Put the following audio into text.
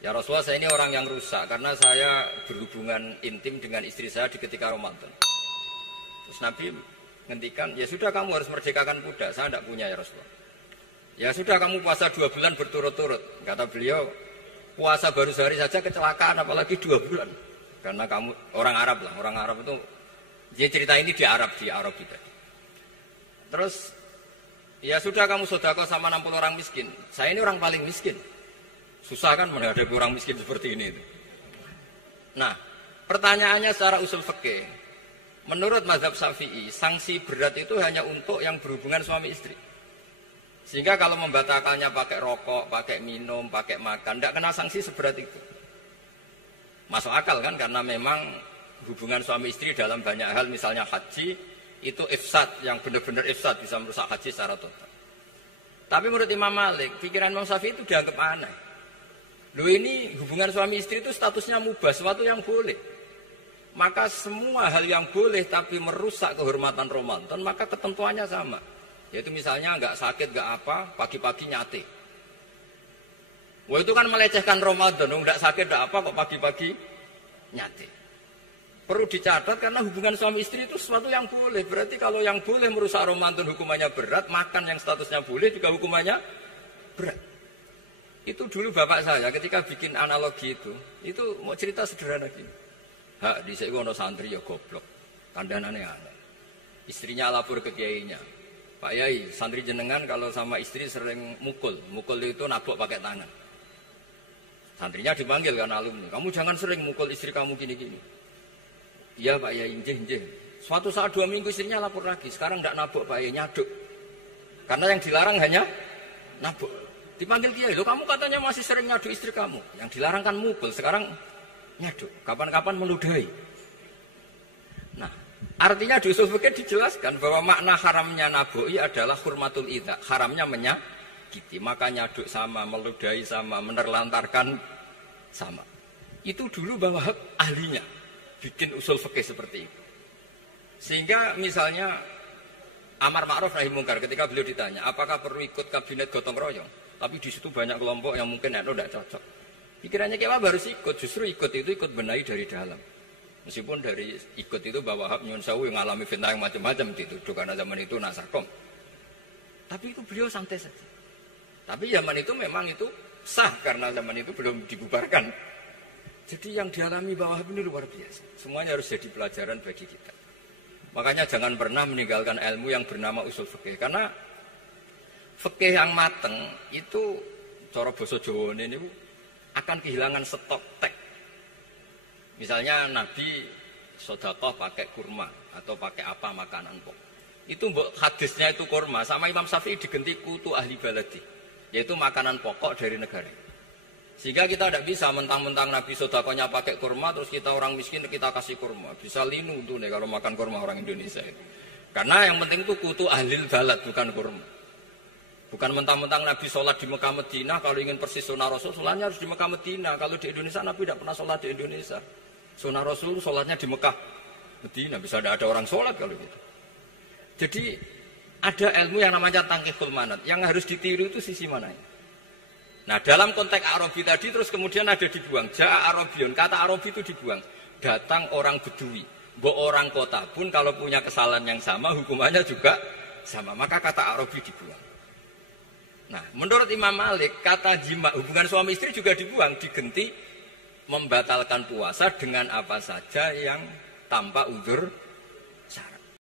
Ya Rasulullah, saya ini orang yang rusak karena saya berhubungan intim dengan istri saya di ketika Ramadan. Terus Nabi ngendikan, ya sudah kamu harus merdekakan budak, saya tidak punya ya Rasulullah. Ya sudah kamu puasa 2 bulan berturut-turut. Kata beliau, puasa baru sehari saja kecelakaan apalagi 2 bulan. Karena kamu orang Arab lah, orang Arab itu, dia cerita ini di Arab kita. Terus, ya sudah kamu sedekah sama 60 orang miskin. Saya ini orang paling miskin. Susah kan menghadapi orang miskin seperti ini. Nah, pertanyaannya secara usul fikih, menurut mazhab Syafi'i, sanksi berat itu hanya untuk yang berhubungan suami istri. Sehingga kalau membatalkannya pakai rokok, pakai minum, pakai makan, tidak kena sanksi seberat itu. Masuk akal kan, karena memang hubungan suami istri dalam banyak hal, misalnya haji, itu ifsad, yang benar-benar ifsad, bisa merusak haji secara total. Tapi menurut Imam Malik, pikiran Imam Syafi'i itu dianggap aneh. Loh ini hubungan suami istri itu statusnya mubah, sesuatu yang boleh. Maka semua hal yang boleh tapi merusak kehormatan Ramadan, maka ketentuannya sama. Yaitu misalnya nggak sakit, nggak apa, pagi-pagi nyate. Wah itu kan melecehkan Ramadan, nggak sakit, nggak apa, kok pagi-pagi nyate. Perlu dicatat karena hubungan suami istri itu sesuatu yang boleh. Berarti kalau yang boleh merusak Ramadan hukumannya berat, makan yang statusnya boleh juga hukumannya berat. Itu dulu bapak saya ketika bikin analogi itu mau cerita sederhana gini. Hak di sini ono santri ya goblok, kandanane aneh. Istrinya lapor ke kiainya, Pak Yai, santri jenengan kalau sama istri sering mukul itu nabok pakai tangan. Santrinya dipanggil kan alumni, kamu jangan sering mukul istri kamu gini-gini. Iya Pak Yai, njeh. Suatu saat 2 minggu istrinya lapor lagi, sekarang tidak nabok Pak Yai, nyaduk. Karena yang dilarang hanya nabok. Dipanggil kiai, lo kamu katanya masih sering nyaduk istri kamu. Yang dilarang kan mukul, sekarang nyaduk. Kapan-kapan meludahi. Nah, artinya di usul fikih dijelaskan bahwa makna haramnya naboi adalah hurmatul idza, haramnya menyakiti. Maka nyaduk sama, meludahi sama, menerlantarkan sama. Itu dulu bahwa ahlinya bikin usul fikih seperti itu. Sehingga misalnya amar ma'ruf nahi mungkar ketika beliau ditanya, apakah perlu ikut kabinet gotong royong? Tapi di situ banyak kelompok yang mungkin itu tidak cocok. Pikirannya kayak apa harus ikut, justru ikut benahi dari dalam. Meskipun dari ikut itu bahwa Wahab nyun sewu yang ngalami fitnah yang macam-macam dituduh karena zaman itu nasakom. Tapi itu beliau santai saja. Tapi zaman itu memang itu sah karena zaman itu belum dibubarkan. Jadi yang dialami Wahab ini luar biasa. Semuanya harus jadi pelajaran bagi kita. Makanya jangan pernah meninggalkan ilmu yang bernama usul fikih, karena fikih yang mateng itu cara basa Jawa ini akan kehilangan stok teks. Misalnya Nabi sedekah pakai kurma atau pakai apa makanan pokok. Itu hadisnya itu kurma, sama Imam Syafi'i digenti kutu ahli baladi, yaitu makanan pokok dari negara. Sehingga kita tidak bisa mentang-mentang Nabi sedekahnya pakai kurma terus kita orang miskin kita kasih kurma. Bisa linu tuh nih kalau makan kurma orang Indonesia itu. Karena yang penting itu kutu ahli balad bukan kurma. Bukan mentang-mentang Nabi sholat di Mekah Medina, kalau ingin persis sunnah Rasul, sholatnya harus di Mekah Medina. Kalau di Indonesia, Nabi tidak pernah sholat di Indonesia. Sunnah Rasul sholatnya di Mekah Medina, bisa ada orang sholat kalau gitu. Jadi ada ilmu yang namanya tangkihul manat, yang harus ditiru itu sisi mana? Nah dalam konteks Arabi tadi terus kemudian ada dibuang. Ja'a Arabion, kata Arabi itu dibuang. Datang orang Bedui, orang kota pun kalau punya kesalahan yang sama, hukumannya juga sama. Maka kata Arabi dibuang. Nah, menurut Imam Malik, kata jima, hubungan suami istri juga dibuang, digenti membatalkan puasa dengan apa saja yang tanpa uzur